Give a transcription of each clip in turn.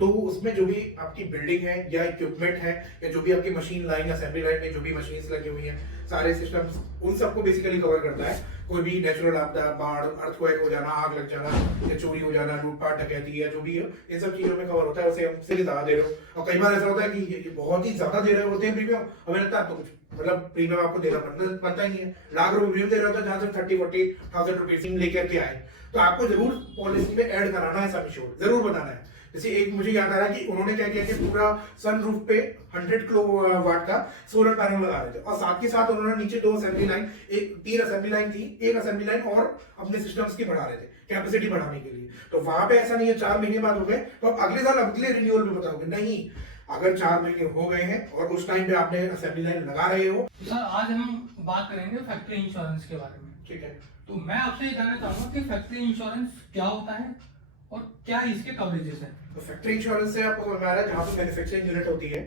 तो उसमें जो भी आपकी बिल्डिंग है या इक्विपमेंट है या जो भी आपकी मशीन लाइन असेंबली लाइन में जो भी मशीन्स लगी हुई हैं, सारे सिस्टम्स, उन सबको बेसिकली कवर करता है। कोई भी नेचुरल आपदा, बाढ़, अर्थक्वेक हो जाना, आग लग जाना या चोरी हो जाना, लूटपाट, डकैती या जो भी है, इन सब चीजों में कवर होता है। उसे हम से ज्यादा दे रहे हो, और कई बार ऐसा होता है कि ये बहुत ही ज्यादा दे रहे होते हैं प्रीमियम, हमें लगता है तो कुछ मतलब प्रीमियम आपको देना बनता ही नहीं है। लाख रुपए प्रीमियम दे रहा होता है जहां से 30-40,000 रुपीज लेकर के आए, तो आपको जरूर पॉलिसी में ऐड कराना है, सब इंश्योर जरूर बताना है। जैसे एक मुझे याद आ रहा है कि उन्होंने क्या किया कि पूरा सन रूफ पे 100 किलो वाट का सोलर पैनल लगा रहे थे, और साथ के साथ उन्होंने नीचे 2 असेंबली लाइन, एक 3 असेंबली लाइन थी, एक असेंबली लाइन और अपने सिस्टम्स की बढ़ा रहे थे कैपेसिटी बढ़ाने के लिए। तो वहां पे ऐसा नहीं है 4 महीने बाद हो गए तो अब अगले साल अगले रिन्यूअल में बताओगे, नहीं। अगर 4 महीने हो गए हैं और उस टाइम पे आपने असेंबली लाइन लगा रहे हो। सर आज हम बात करेंगे फैक्ट्री इंश्योरेंस के बारे में। ठीक है, तो मैं आपसे ये जानना चाहूंगा कि फैक्ट्री इंश्योरेंस क्या होता है और क्या इसके कवरेजेस हैं। तो फैक्ट्री इंश्योरेंस से आपको समझ में आ रहा है जहां पे मैन्युफैक्चरिंग यूनिट होती है,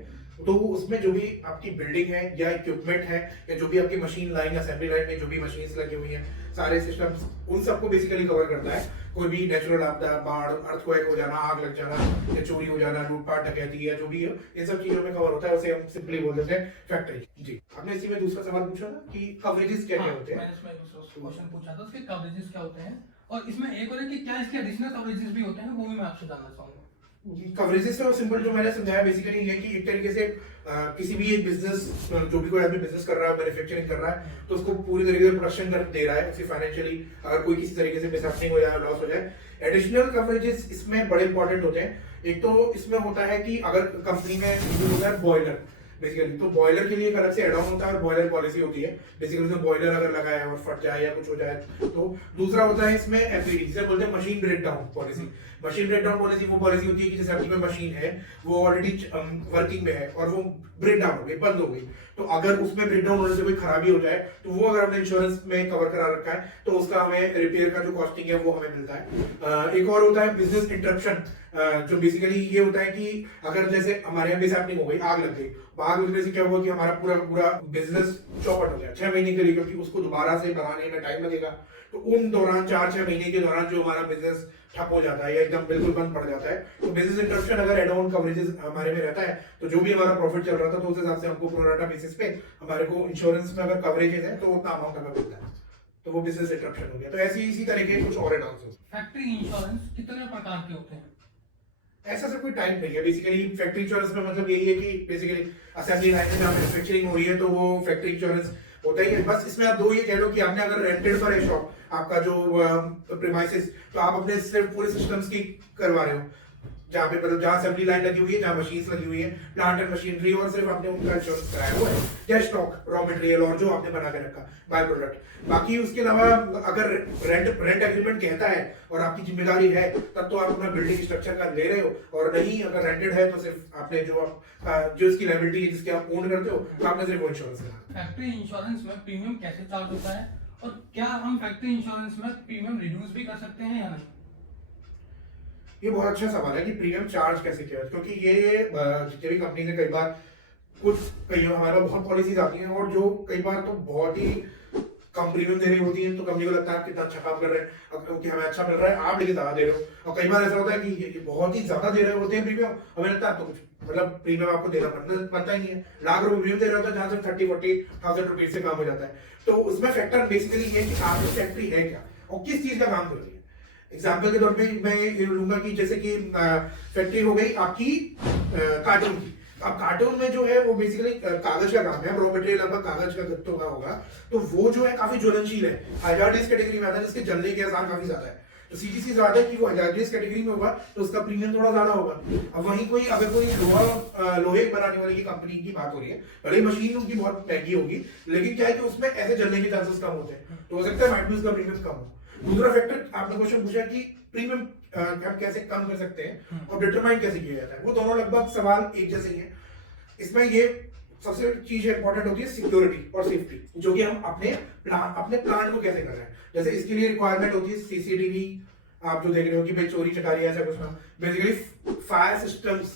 तो उसमें जो भी आपकी बिल्डिंग है या इक्विपमेंट है या जो भी आपकी मशीन लाइन असेंबली लाइन में जो भी मशीन्स लगी हुई हैं, सारे सिस्टम्स, उन सबको बेसिकली कवर करता है। कोई भी नेचुरल आपदा, बाढ़, अर्थक्वेक हो जाना, आग लग जाना या चोरी हो जाना, लूटपाट, डकैती या जो भी है, इन सब चीजों में कवर होता है। उसे हम सिंपली बोल देते हैं फैक्ट्री। जी, आपने इसी में दूसरा सवाल पूछा ना कि कवरेजेस क्या क्या होते हैं। मैंने इसमें दूसरा क्वेश्चन पूछा था, उसके कवरेजेस क्या होते हैं, और इसमें एक और है कि क्या इसके एडिशनल कवरेजेस भी होते हैं, वो भी मैं आपसे जानना चाहूंगा। कवरेजेस तो सिंपल जो मैंने समझाया बेसिकली ये कि एक तरीके से किसी भी एक बिजनेस, जो भी कोई आदमी बिजनेस कर रहा है, मैन्युफैक्चरिंग कर रहा है, तो उसको पूरी तरीके से प्रोडक्शन कर दे रहा है, उसकी फाइनेंशियली अगर कोई किसी तरीके से मिसहैपनिंग हो जाए, लॉस हो जाए, एडिशनल कवरेजेस इसमें बड़े इंपॉर्टेंट होते हैं। एक तो इसमें होता है कि अगर कंपनी में यूज होता है बॉयलर बेसिकली, तो बॉयलर के लिए एक अलग से एड ऑन होता है और बॉयलर पॉलिसी होती है बेसिकली। उसमें बॉयलर अगर लगा है और फट जाए या कुछ हो जाए तो। दूसरा होता है इसमें एफबीडी, जिसे बोलते हैं machine breakdown policy. Machine breakdown policy वो पॉलिसी होती है कि जैसे आपकी कोई मशीन है, वो ऑलरेडी वर्किंग में है और वो ब्रेकडाउन हो गई, बंद हो गई, तो अगर उसमें ब्रेकडाउन होने से कोई खराबी हो जाए, तो वो अगर हमने इंश्योरेंस में कवर करा रखा है तो उसका हमें रिपेयर का जो कॉस्टिंग है वो हमें मिलता है। एक और होता है बिजनेस इंटरप्शन, जो बेसिकली ये होता है कि अगर जैसे हमारे यहाँ मिसहैपनिंग हो गई, आग लग गई, आग लगने से क्या हुआ कि हमारा पूरा पूरा बिजनेस चौपट हो गया 6 महीने के लिए, क्योंकि उसको दोबारा से बनाने में टाइम लगेगा। तो उन दौरान 4-6 महीने के दौरान जो हमारा बिजनेस ठप हो जाता है या एकदम बिल्कुल बंद पड़ जाता है, तो बिजनेस इंटरप्शन अगर एड ऑन कवरेजेस हमारे में रहता है, तो जो भी हमारा प्रॉफिट चल रहा था तो उस हिसाब से हमको प्रोराटा बेसिस पे हमारे को इंश्योरेंस में अगर कवरेजेस है तो उतना अमाउंट हमें मिलता है, तो वो बिजनेस इंटरप्शन हो गया। तो ऐसी इसी तरह के कुछ और एड-ऑन्स। फैक्ट्री इंश्योरेंस कितने प्रकार के होते हैं? ऐसा सब कोई टाइप नहीं है बेसिकली। फैक्ट्री इंश्योरेंस में मतलब यही है कि बेसिकली असेंबली लाइन में जहाँ मैन्युफैक्चरिंग हो रही है तो वो फैक्ट्री इंश्योरेंस होता ही है। बस इसमें आप दो ये कह लो कि आपने अगर रेंटेड पर है शॉप, आपका जो प्रीमाइसेस, तो आप अपने सिर्फ पूरे सिस्टम्स की करवा रहे हो, जहाँ पे मतलब जहाँ असेंबली लाइन लगी हुई है, जहाँ मशीन्स लगी हुई है, प्लांट एंड मशीनरी, और सिर्फ आपने उनका इंश्योरेंस कराया हुआ है, या स्टॉक रॉ मटेरियल और जो आपने बना के रखा बाय प्रोडक्ट। बाकी उसके अलावा अगर रेंट एग्रीमेंट कहता है और आपकी जिम्मेदारी है, तब तो आप अपना बिल्डिंग स्ट्रक्चर का ले रहे हो, और नहीं अगर रेंटेड है तो सिर्फ आपने जो उसकी लायबिलिटी है जिसके आप ओन करते हो, तो आपने सिर्फ वो इंश्योरेंस कराना। फैक्ट्री इंश्योरेंस में प्रीमियम कैसे चार्ज होता है, और क्या हम फैक्ट्री इंश्योरेंस में प्रीमियम रिड्यूस भी कर सकते हैं या नहीं? ये बहुत अच्छा सवाल है कि प्रीमियम चार्ज कैसे किया, क्योंकि ये जितने भी कंपनी ने कई बार कई हमारे पास बहुत पॉलिसीज आती हैं और जो कई बार तो बहुत ही कम प्रीमियम दे रही होती हैं, तो कंपनी को लगता है आप कितना अच्छा काम कर रहे हैं, क्योंकि हमें अच्छा मिल रहा है, आप लेके ज्यादा दे रहे हो। और कई बार ऐसा होता है कि ये बहुत ही ज्यादा दे रहे होते हैं प्रीमियम, हमें लगता है तो कुछ मतलब प्रीमियम आपको देना बनता ही नहीं है। लाख रुपए प्रीमियम दे रहे होता है जहां से 30-40,000 रुपीज से काम हो जाता है। तो उसमें फैक्टर बेसिकली ये कि आपकी फैक्ट्री है क्या और किस चीज का काम कर रही है। एग्जाम्पल के तौर पे मैं ये लूंगा कि जैसे कि फैक्ट्री हो गई आपकी कार्टून की। अब कार्टून में जो है वो बेसिकली कागज का काम है, रॉ मटेरियल आपका कागज का गत्तों का होगा, तो वो जो है काफी ज्वलनशील है, हैजार्डस कैटेगरी में आता है, जिसके जलने के आसार काफी ज्यादा है। तो सीधी सी बात है कि वो हैजार्डस कैटेगरी में होगा तो उसका प्रीमियम थोड़ा ज्यादा होगा। अब वहीं कोई अगर कोई लोहे बनाने वाले की कंपनी की बात हो रही है, भले ही मशीन उनकी बहुत महंगी होगी, लेकिन क्या है कि उसमें ऐसे जलने के चांसेस कम होते हैं, तो हो सकता है माइट भी उसका प्रीमियम कम हो। दूसरा फैक्टर आपने क्वेश्चन पूछा कि प्रीमियम हम कैसे कम कर सकते हैं और डिटरमाइन कैसे किया जाता है, वो दोनों लगभग सवाल एक जैसे ही हैं। इसमें ये सबसे चीज इंपॉर्टेंट होती है सिक्योरिटी और सेफ्टी, जो कि हम अपने प्लांट को कैसे कर रहे हैं। जैसे इसके लिए रिक्वायरमेंट होती है सीसीटीवी, आप जो देख रहे हो कि भाई चोरी चकारी ऐसा कुछ ना, बेसिकली फायर सिस्टम्स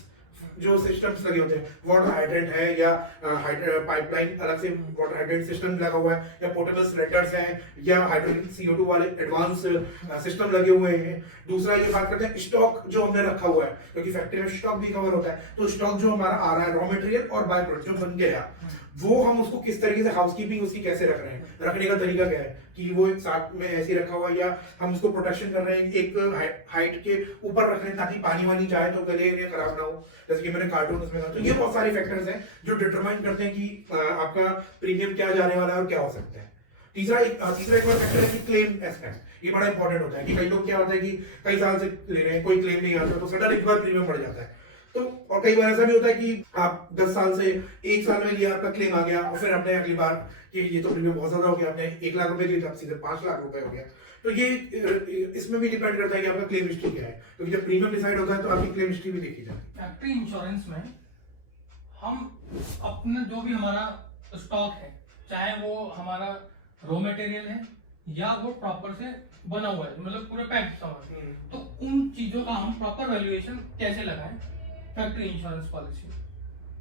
जो सिस्टम्स लगे होते हैं, वाटर हाइड्रेंट है या पाइपलाइन अलग से वाटर हाइड्रेंट सिस्टम लगा हुआ है, या पोर्टेबल सिलेंडर्स हैं, या हाइड्रोजन CO2 वाले एडवांस सिस्टम लगे हुए हैं। दूसरा ये बात करते हैं स्टॉक जो हमने रखा हुआ है, क्योंकि फैक्ट्री में स्टॉक भी कवर होता है, तो स्टॉक जो हमारा आ रहा है रॉ मटेरियल और बाय प्रोडक्ट जो बन गया, वो हम उसको किस तरीके से हाउसकीपिंग उसकी कैसे रख रहे हैं, रखने का तरीका क्या है कि वो एक साथ में ऐसे रखा हुआ है, या हम उसको प्रोटेक्शन कर रहे हैं एक हाइट के ऊपर रख रहे हैं ताकि पानी वानी जाए तो गले एरिया खराब ना हो, जैसे कि मैंने कार्टून उसमें कहा। तो ये बहुत सारे फैक्टर्स हैं जो डिटरमाइन करते हैं कि आपका प्रीमियम क्या जाने वाला है और क्या हो सकता है। तीसरा एक और फैक्टर है कि क्लेम एस्पेक्ट, ये बड़ा इंपॉर्टेंट होता है कि कई लोग क्या होता है कि कई साल से ले रहे हैं, कोई क्लेम नहीं आता, तो सडन एक बार प्रीमियम बढ़ जाता है। तो और कई बार ऐसा भी होता है कि आप 10 साल से 1 साल में लिया, आपका क्लेम आ गया और फिर आपने अगली बार कि ये तो प्रीमियम बहुत ज्यादा हो गया, आपने 1 लाख रुपए दिए तो सीधे 5 लाख रुपए हो गया। तो ये इसमें भी डिपेंड करता है कि आपका क्लेम हिस्ट्री क्या है, क्योंकि जब प्रीमियम डिसाइड होता है तो आपकी क्लेम हिस्ट्री भी देखी जाती है। फैक्ट्री इंश्योरेंस में हम अपना जो भी हमारा स्टॉक है, चाहे वो हमारा रॉ मटेरियल है या वो प्रॉपर से बना हुआ है, मतलब पूरे पैक सामान, तो उन चीजों का हम प्रॉपर वैल्यूएशन कैसे लगाएं फैक्ट्री इंश्योरेंस पॉलिसी।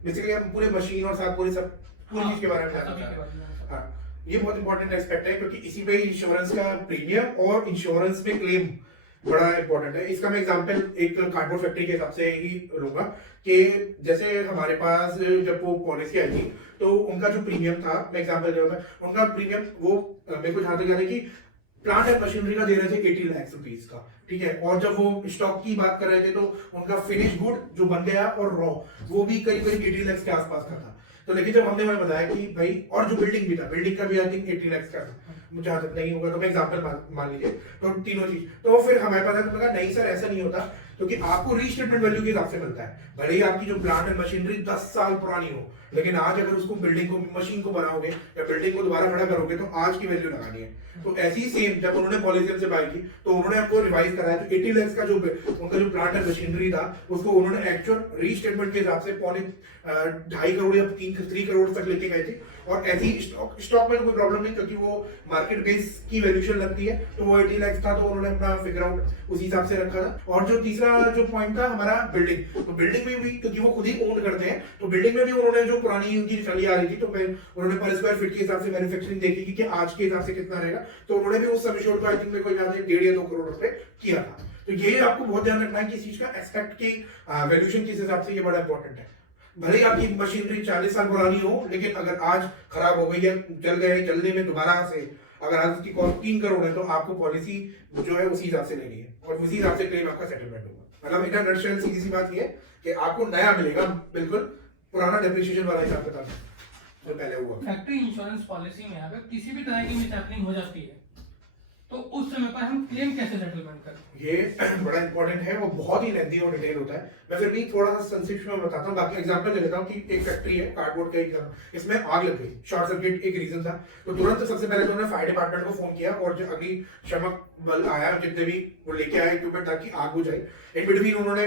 बेसिकली हम पूरे मशीन और साथ पूरी चीज के बारे में जानते हैं। हाँ, ये बहुत इंपॉर्टेंट एस्पेक्ट है, क्योंकि इसी पे इंश्योरेंस का प्रीमियम और इंश्योरेंस पे क्लेम बड़ा इंपॉर्टेंट है। इसका मैं एग्जांपल एक कार्डबोर्ड फैक्ट्री के हिसाब से ही लूंगा कि जैसे हमारे पास जब वो पॉलिसी आई थी तो उनका जो प्रीमियम था, मैं एग्जांपल दे रहा हूं, उनका प्रीमियम वो मेरे को जहां तक याद है कि प्लांट एंड मशीनरी का दे रहे थे 80 लाख रुपीस का, ठीक है। और जब वो स्टॉक की बात कर रहे थे तो उनका फिनिश गुड जो बन गया और रॉ वो भी करीब 80 लाख के आसपास का था। तो लेकिन जब हमने उन्हें बताया कि भाई, और जो बिल्डिंग भी था, बिल्डिंग का भी आई थिंक 80 लाख का था, मुझे जहां तक नहीं होगा तो मैं एग्जांपल मान लीजिए, तो तीनों चीज, तो फिर हमारे पास तो कहा नहीं सर ऐसा नहीं होता, क्योंकि आपको रीस्टेटमेंट वैल्यू के हिसाब से मिलता है। भले ही आपकी जो प्लांट एंड मशीनरी 10 साल पुरानी हो, लेकिन आज अगर उसको बिल्डिंग को मशीन को बनाओगे या बिल्डिंग को दोबारा खड़ा करोगे तो आज की वैल्यू लगानी है। तो ऐसी ही सेम जब उन्होंने पॉलिसी हमसे बाय की तो उन्होंने हमको रिवाइज कराया, तो 80 लाख का जो उनका जो प्लांट एंड मशीनरी था उसको उन्होंने एक्चुअल रीस्टेटमेंट के हिसाब से 2.5 करोड़ या 3 करोड़ तक लेके गए थे। और ऐसी स्टॉक में कोई प्रॉब्लम नहीं, क्योंकि वो मार्केट बेस की वैल्यूएशन लगती है, तो वो 80 लाख था तो उन्होंने अपना फिगर आउट उसी हिसाब से रखा था। और जो तीसरा जो पॉइंट था हमारा बिल्डिंग, तो बिल्डिंग में भी क्योंकि वो खुद ही ओन करते हैं, तो बिल्डिंग में भी उन्होंने जो पुरानी उनकी चली आ रही थी तो उन्होंने पर स्क्वायर फीट के हिसाब से मैन्युफैक्चरिंग देखी कि आज के हिसाब से कितना रहेगा, तो उन्होंने भी उस सम एश्योर्ड को आई थिंक मेरे को याद है 1.5 या 2 करोड़ रुपए किया था। तो ये आपको बहुत ध्यान रखना है कि इस चीज का एक्सपेक्ट की वैल्यूएशन किस हिसाब से, ये बड़ा इंपॉर्टेंट है। भले ही आपकी मशीनरी 40 साल पुरानी हो, लेकिन अगर आज खराब हो गई है, जल गए, जलने में दोबारा से अगर आज उसकी कॉस्ट 3 करोड़ है तो आपको पॉलिसी जो है उसी हिसाब से लेनी है और उसी हिसाब से क्लेम आपका सेटलमेंट होगा। मतलब इन नटशेल सीधी सी बात ये है कि आपको नया मिलेगा, बिल्कुल पुराना डेप्रिसिएशन वाला हिसाब किताब जो पहले हुआ। फैक्ट्री इंश्योरेंस पॉलिसी में अगर किसी भी तरह की मिसहैपनिंग हो जाती है तो उस समय पर हम क्लेम कैसे सेटलमेंट करें? ये बड़ा इंपॉर्टेंट है, वो बहुत ही लेंथी और डिटेल होता है। मैं फिर भी थोड़ा सा संक्षिप्त में बताता हूँ, बाकी एग्जांपल ले लेता हूँ कि एक फैक्ट्री है कार्डबोर्ड का एग्जाम, इसमें आग लग गई, शॉर्ट सर्किट एक रीजन था। तो तुरंत सबसे पहले तो उन्होंने फायर डिपार्टमेंट को फोन किया और जो अग्निशमक बल आया, जितने भी वो लेके आए इक्विपमेंट ताकि आग बुझाई। इन बिटवीन उन्होंने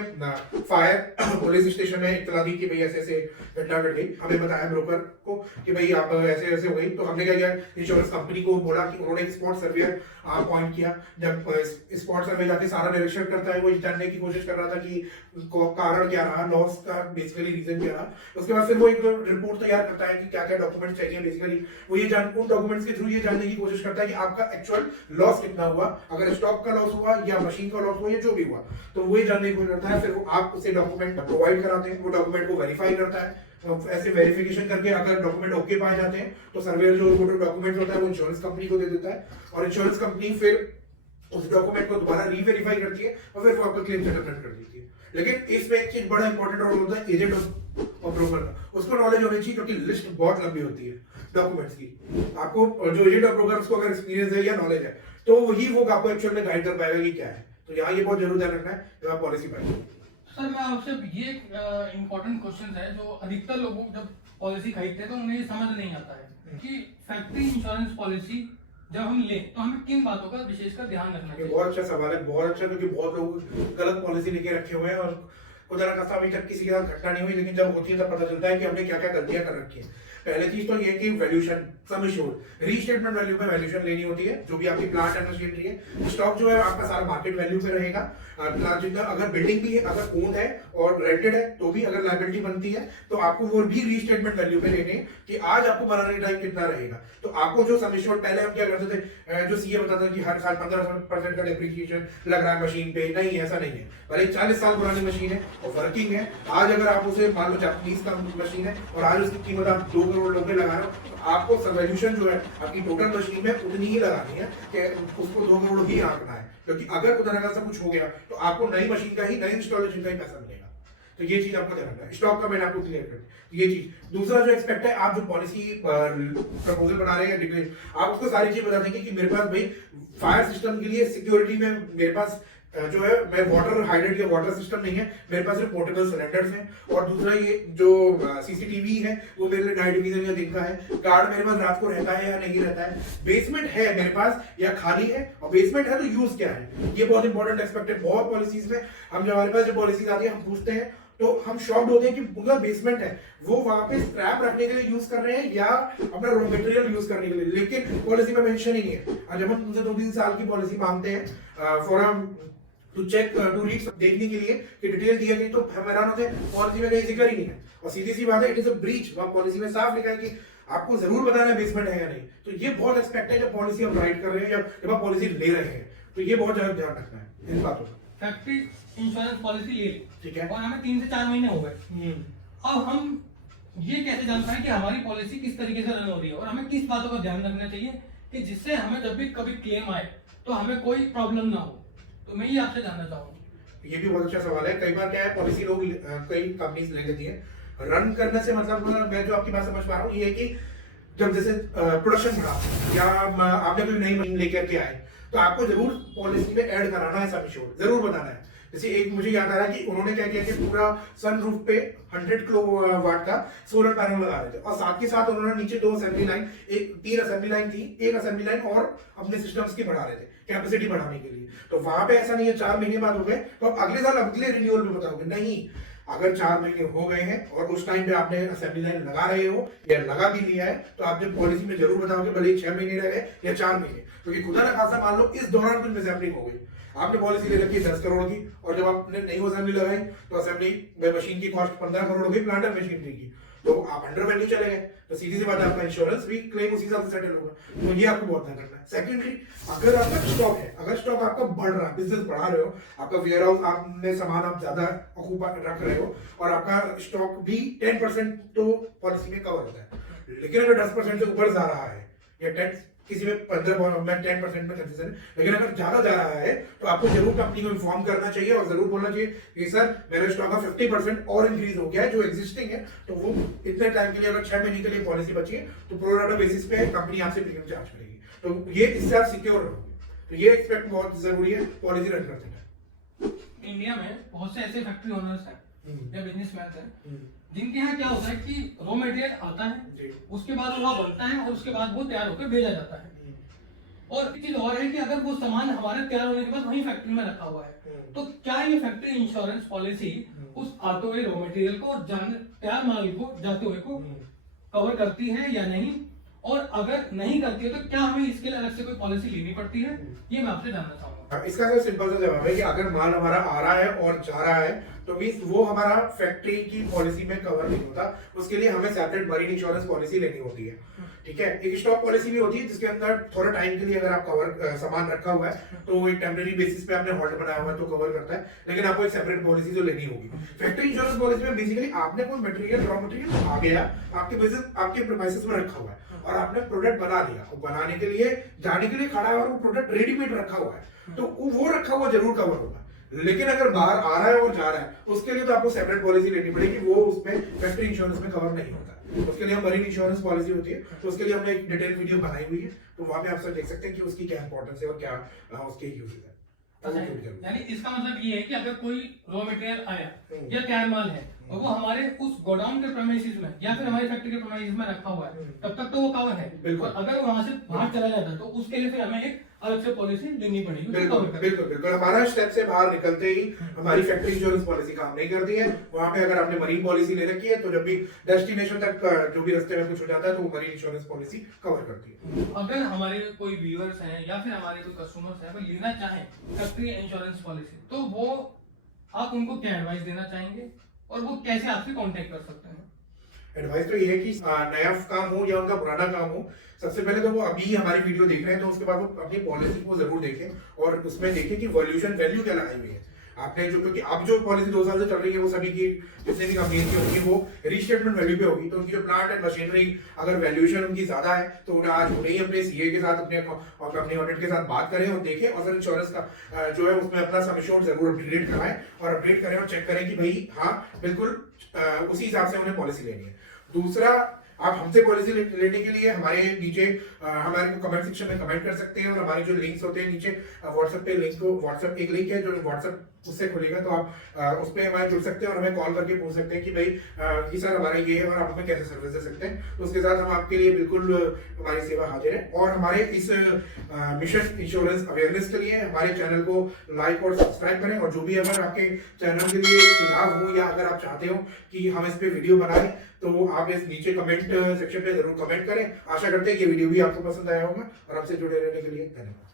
फायर पुलिस स्टेशन में इत्तला दी कि भाई ऐसे ऐसे घटना घट गई, हमें बताया ब्रोकर को कि भाई आप ऐसे ऐसे हो गई। तो हमने क्या किया, इंश्योरेंस कंपनी को बोला कि उन्होंने एक स्पॉट सर्वेयर अपॉइंट किया। जब स्पॉट सर्वे जाके सारा निरीक्षण करता है, वो जानने की कोशिश कर रहा था कि कारण क्या रहा, लॉस का बेसिकली रीजन क्या रहा। उसके बाद फिर वो एक रिपोर्ट तैयार करता है कि क्या क्या डॉक्यूमेंट चाहिए। बेसिकली वो ये उन डॉक्यूमेंट्स के थ्रू ये जानने की कोशिश करता है कि आपका एक्चुअल लॉस कितना हुआ, अगर स्टॉक का लॉस हुआ या मशीन का लॉस हुआ या जो भी हुआ, तो वो ये जानने की कोशिश करता है। फिर वो आप उसे डॉक्यूमेंट प्रोवाइड कराते हैं, वो डॉक्यूमेंट को वेरीफाई करता है। ऐसे वेरिफिकेशन करके अगर डॉक्यूमेंट ओके पाए जाते हैं तो सर्वेयर जो डॉक्यूमेंट होता है वो इंश्योरेंस कंपनी को दे देता है और इंश्योरेंस कंपनी फिर उस डॉक्यूमेंट को दोबारा रीवेरीफाई करती है और फिर वो आपका क्लेम सेटलमेंट कर देती है। लेकिन इसमें एक चीज बड़ा इंपॉर्टेंट रोल होता है एजेंट ऑफ ब्रोकर का, उसको नॉलेज होनी चाहिए क्योंकि लिस्ट बहुत लंबी होती है डॉक्यूमेंट्स की। आपको जो एजेंट ऑफ ब्रोकर उसको अगर एक्सपीरियंस है या नॉलेज है तो वही वो आपको एक्चुअल में गाइड कर पाएगा कि क्या है। तो यहाँ ये बहुत जरूर ध्यान रखना है जब आप पॉलिसी पाएंगे। सर मैं आपसे ये इम्पोर्टेंट क्वेश्चन है जो अधिकतर लोगों जब पॉलिसी खरीदते हैं तो उन्हें समझ नहीं आता है कि फैक्ट्री इंश्योरेंस पॉलिसी जब हम ले तो हमें किन बातों का विशेषकर ध्यान रखना चाहिए। बहुत अच्छा सवाल है, बहुत अच्छा, क्योंकि बहुत लोग गलत पॉलिसी लेके रखे हुए हैं और खुदा ना खास्ता अभी तक किसी के साथ घटना नहीं हुई, लेकिन जब होती है तब पता चलता है कि हमने क्या क्या गलतियां कर रखी है। पहले चीज तो ये कि valuation sum assured restatement value पे वैल्यूएशन लेनी होती है, जो भी आपकी प्लांट एंड मशीनरी है। स्टॉक जो है आपका सारा मार्केट वैल्यू पे रहेगा। प्लांट जितना अगर बिल्डिंग भी है, अगर ओन है और रेंटेड है तो भी अगर लायबिलिटी बनती है तो आपको वो भी रीस्टेटमेंट वैल्यू पे लेने कि आज आपको बनाने का टाइम कितना रहेगा। तो आपको जो सम एश्योर्ड पहले हम क्या करते थे, जो सीए बताता था कि हर साल 15% का डेप्रिसिएशन लग रहा है मशीन पे, नहीं ऐसा नहीं है। भले 40 साल पुरानी मशीन है और वर्किंग है, आज अगर आप उसे मान लो जापानीज का मशीन है और आज उसकी कीमत आप 2 करोड़ रुपए लगा रहे हो, तो आपको वैल्यूएशन जो है आपकी टोटल मशीन में उतनी ही लगानी है कि उसको 2 करोड़ ही आंकना है, क्योंकि अगर खुदा ना खास्ता कुछ हो गया तो आपको नई मशीन का ही, नई इंस्टॉलेशन का ही पैसा मिलेगा। तो ये चीज आपको ध्यान रखना है। स्टॉक का मैंने आपको क्लियर कर दिया, ये चीज। दूसरा जो एक्सपेक्ट है, आप जो पॉलिसी प्रपोजल बना रहे हैं डिक्लेयर, आप उसको सारी चीज बता देंगे कि मेरे पास भाई फायर सिस्टम के लिए सिक्योरिटी में मेरे पास जो है मैं वाटर हाइड्रेट या वाटर सिस्टम नहीं है, मेरे पास सिर्फ पोर्टेबल सिलेंडर्स हैं। और दूसरा ये जो सीसीटीवी है वो मेरे लिए नाइट विजन या दिन का है। गार्ड मेरे पास रात को रहता है या नहीं रहता है। बेसमेंट है मेरे पास या खाली है, और बेसमेंट है तो यूज क्या है, ये बहुत इंपॉर्टेंट एस्पेक्ट है। बहुत पॉलिसीज में हम जब हमारे पास जो पॉलिसीज आती है हम पूछते हैं तो हम शॉक्ड होते हैं कि उनका बेसमेंट है, वो वहां पे स्क्रैप रखने के लिए यूज कर रहे हैं या अपना रॉ मटेरियल यूज करने के लिए, लेकिन पॉलिसी में मेंशन ही नहीं है। और जब हम उनसे 2-3 साल की पॉलिसी मांगते हैं for to check to read देखने के लिए कि डिटेल दिया गई, तो हम हैरान होते हैं पॉलिसी में कहीं जिक्र ही नहीं है। और सीधी सी बात है, इट इज अ ब्रीच। वहां पॉलिसी में साफ लिखा है कि आपको जरूर बताना है बेसमेंट है या नहीं। तो ये बहुत एक्सपेक्ट है जब पॉलिसी हम राइट कर रहे हैं या जब आप पॉलिसी ले रहे हैं, तो ये बहुत ज्यादा ध्यान रखना है इन बातों का। फैक्ट्री इंश्योरेंस पॉलिसी ले ली, ठीक है, और हमें 3 से 4 महीने हो गए। अब हम ये कैसे जान पाए कि हमारी पॉलिसी किस तरीके से रन हो रही है, और हमें किस बातों का ध्यान रखना चाहिए कि जिससे हमें जब भी कभी क्लेम आए तो हमें कोई प्रॉब्लम ना हो। तो मैं ये आपसे जानना चाहूंगा। ये भी बहुत अच्छा सवाल है। कई बार क्या है, पॉलिसी लोग कई कंपनीज ले लेती है। रन करने से मतलब मैं जो आपकी बात समझ पा रहा हूँ ये है कि जब जैसे प्रोडक्शन बढ़ा या आपने कोई नई मशीन लेकर के आए तो आपको जरूर पॉलिसी में ऐड कराना है, सब एश्योर्ड जरूर बताना है। जैसे एक मुझे याद आ रहा है कि उन्होंने क्या किया कि पूरा सनरूफ पे 100 किलोवाट का सोलर पैनल लगा रहे थे, और साथ के साथ उन्होंने नीचे 2 असेंबली लाइन, 3 असेंबली लाइन थी, एक असेंबली लाइन और अपने सिस्टम्स की बढ़ा रहे थे कैपेसिटी बढ़ाने के लिए। तो वहां पे ऐसा नहीं है 4 महीने बाद हो गए तो अब अगले साल अगले रिन्यूअल में बताओगे, नहीं। अगर 4 महीने हो गए हैं और उस टाइम पे आपने असेंबली लाइन लगा रहे हो या लगा भी लिया है, तो आपने पॉलिसी में जरूर बताओगे, भले 6 महीने रह गए या 4 महीने, क्योंकि खुदा ना खासा मान लो इस दौरान कुछ मिसहैपनिंग हो गई। आपने पॉलिसी ले रखी है 10 करोड़ की, और जब आपने नई असेंबली लगाई तो असेंबली में मशीन की कॉस्ट 15 करोड़ हो गई, प्लांट एंड मशीनरी की, तो आप अंडर वैल्यू चले गए। तो सीधी सी बात है, आपका इंश्योरेंस भी क्लेम उसी हिसाब से सेटल होगा। तो ये आपको बहुत ध्यान रखना है। सेकेंडली, अगर आपका स्टॉक है, अगर स्टॉक आपका बढ़ रहा है, बिजनेस बढ़ा रहे हो, आपका वेयर हाउस आपने सामान आप ज्यादा ऑक्यूपाई रख रहे हो और आपका स्टॉक भी 10% तो पॉलिसी में कवर होता है, लेकिन अगर 10% से ऊपर जा रहा है या 10 किसी में 15 में 10% में कंसेशन है, लेकिन अगर ज्यादा जा रहा है तो आपको जरूर कंपनी को इन्फॉर्म करना चाहिए और जरूर बोलना चाहिए कि सर मेरे स्टॉक का 50% और इंक्रीज हो गया है जो एग्जिस्टिंग है, तो वो इतने टाइम के लिए, अगर 6 महीने के लिए पॉलिसी बची है तो प्रो राटा बेसिस पे कंपनी आपसे प्रीमियम चार्ज करेगी। तो ये इससे आप सिक्योर रहोगे। तो ये एक्सपेक्ट बहुत जरूरी है पॉलिसी रन करते हैं। इंडिया में बहुत से ऐसे फैक्ट्री ओनर्स हैं या बिजनेसमैन हैं जिनके यहाँ क्या होता है कि रॉ मटेरियल आता है, उसके बाद वो बनता है और उसके बाद वो तैयार होकर भेजा जाता है। और एक चीज और है कि अगर वो सामान हमारे तैयार होने के बाद वहीं फैक्ट्री में रखा हुआ है, तो क्या ये फैक्ट्री इंश्योरेंस पॉलिसी उस आते हुए रॉ मटेरियल को और तैयार माल को जाते हुए को कवर करती है या नहीं, और अगर नहीं करती है तो क्या हमें इसके लिए अलग से कोई पॉलिसी लेनी पड़ती है? ये मैं आपसे जानना चाहूंगा। इसका तो सिंपल सा जवाब है कि अगर माल हमारा आ रहा है और जा रहा है तो मींस वो हमारा फैक्ट्री की पॉलिसी में कवर नहीं होता, उसके लिए हमें सेपरेट मरीन इंश्योरेंस पॉलिसी लेनी होती है। ठीक है, एक स्टॉक पॉलिसी भी होती है जिसके अंदर थोड़ा टाइम के लिए अगर आप कवर सामान रखा हुआ है तो एक टेम्परेरी बेसिस पे आपने होल्ड बनाया हुआ है तो कवर करता है, लेकिन आपको एक सेपरेट पॉलिसी जो लेनी होगी। फैक्ट्री इंश्योरेंस पॉलिसी में बेसिकली आपने कोई मटेरियल, रॉ मटेरियल आ गया आपके बिजनेस, आपके प्रीमाइसेस में रखा हुआ है और आपने प्रोडक्ट बना लिया, और बनाने के लिए जाने के लिए खड़ा है और वो प्रोडक्ट रेडीमेड रखा हुआ है, तो वो रखा हुआ जरूर कवर होगा। लेकिन अगर बाहर आ रहा है और जा रहा है उसके लिए तो आपको सेपरेट पॉलिसी लेनी पड़ेगी, वो उसमें फैक्ट्री इंश्योरेंस में कवर नहीं होता। उसके लिए हम मरीन इंश्योरेंस पॉलिसी होती है, तो उसके लिए हमने एक डिटेल वीडियो बनाई हुई है, तो वहां पे आप सब देख सकते हैं कि उसकी क्या इंपॉर्टेंस है और क्या उसके यूजेस है। यानी इसका मतलब ये है कि अगर कोई रॉ मटेरियल आया या तैयार माल है और वो हमारे उस गोडाउन के प्रेमाइसेस में या फिर हमारी फैक्ट्री के प्रेमाइसेस में रखा हुआ है, तब तक तो वो कवर है। और अगर वहां से बाहर चला जाता है तो उसके लिए फिर हमें एक अलग से पॉलिसी लेनी पड़ेगी उसको बिल्कुल cover करने। बिल्कुल बिल्कुल हमारा स्टेप से बाहर निकलते ही हमारी फैक्ट्री इंश्योरेंस पॉलिसी काम नहीं करती है। वहां पे अगर आपने मरीन पॉलिसी ले रखी है तो जब भी डेस्टिनेशन तक जो भी रास्ते में कुछ हो जाता है तो वो मरीन इंश्योरेंस पॉलिसी कवर करती है। अगर हमारे कोई व्यूअर्स हैं या फिर हमारे कोई कस्टमर्स हैं वो लेना चाहें फैक्ट्री इंश्योरेंस पॉलिसी, तो वो आप उनको क्या एडवाइस देना चाहेंगे और वो कैसे आपसे कांटेक्ट कर सकते हैं? एडवाइस तो ये है कि नया काम हो या उनका पुराना काम हो, सबसे पहले तो वो अभी हमारी वीडियो देख रहे हैं तो उसके बाद वो अपनी पॉलिसी को जरूर देखें और उसमें देखें कि वैल्यूएशन वैल्यू क्या लगाई हुई है आपने। जो क्योंकि अब जो पॉलिसी 2 साल से चल रही है वो सभी की जितने भी कंपनी की होगी वो रीस्टेटमेंट वैल्यू पे होगी। तो उनकी जो प्लांट एंड मशीनरी अगर वैल्यूएशन उनकी ज्यादा है तो उन्हें आज उन्हें ही अपने सीए के साथ अपने और कंपनी ऑडिट के साथ बात करें और देखें और फिर इंश्योरेंस का जो है उसमें अपना सम एश्योर्ड जरूर अपडेट कराएं और अपडेट करें और चेक करें कि भाई हाँ बिल्कुल उसी हिसाब से उन्हें पॉलिसी लेनी है। दूसरा, आप हमसे पॉलिसी लेने के लिए हमारे नीचे हमारे को कमेंट सेक्शन में कमेंट कर सकते हैं और हमारे जो लिंक्स होते हैं नीचे व्हाट्सएप पे लिंक को व्हाट्सएप एक लिंक है जो व्हाट्सएप उससे खुलेगा तो आप उस पर हमारे जुड़ सकते हैं और हमें कॉल करके पूछ सकते हैं कि भाई कि सर हमारा ये है और आप हमें कैसे सर्विस दे सकते हैं। तो उसके साथ हम आपके लिए बिल्कुल हमारी सेवा हाजिर है। और हमारे इस मिशन इंश्योरेंस अवेयरनेस के लिए हमारे चैनल को लाइक और सब्सक्राइब करें और जो भी अगर आपके चैनल के लिए सुझाव हो या अगर आप चाहते हो कि हम इस पे वीडियो बनाएं तो आप इस नीचे कमेंट सेक्शन पे जरूर कमेंट करें। आशा करते हैं कि ये वीडियो भी आपको पसंद आया होगा और हमसे जुड़े रहने के लिए धन्यवाद।